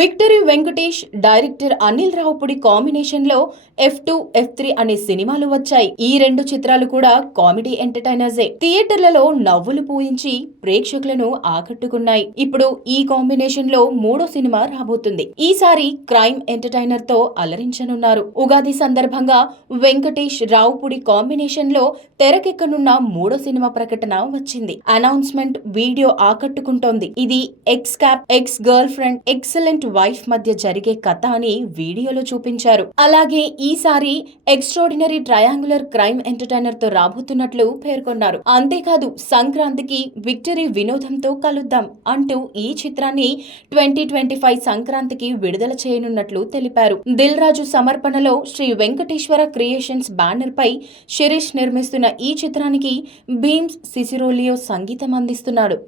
Victory Venkatesh, director Anil Ravipudi combination లో F2, F3 అనే సినిమాలు వచ్చాయి. ఈ రెండు చిత్రాలు కూడా కామెడీ ఎంటర్టైనర్సే. థియేటర్లలో నవ్వులు పూయించి ప్రేక్షకులను ఆకట్టుకున్నాయి. ఇప్పుడు ఈ కాంబినేషన్ లో మూడో సినిమా రాబోతుంది. ఈసారి క్రైమ్ ఎంటర్టైనర్ తో అలరించనున్నారు. ఉగాది సందర్భంగా వెంకటేష్, రావుపుడి కాంబినేషన్ లో తెరకెక్కనున్న మూడో సినిమా ప్రకటన వచ్చింది. Announcement video ఆకట్టుకుంటోంది. ఇది ex girl friend, excellent wife మధ్య జరిగే కథ అని వీడియోలో చూపించారు. అలాగే ఈసారి ఎక్స్ట్రాడినరీ ట్రయాంగులర్ క్రైమ్ ఎంటర్టైనర్ తో రాబోతున్నట్లు పేర్కొన్నారు. అంతేకాదు సంక్రాంతికి విక్టరీ వినోదంతో కలుద్దాం అంటూ ఈ చిత్రాన్ని 2025 సంక్రాంతికి విడుదల చేయనున్నట్లు తెలిపారు. దిల్ రాజు సమర్పణలో శ్రీ వెంకటేశ్వర క్రియేషన్స్ బ్యానర్ పై శిరీష్ నిర్మిస్తున్న ఈ చిత్రానికి భీమ్స్ సిసిరోలియో సంగీతం అందిస్తున్నాడు.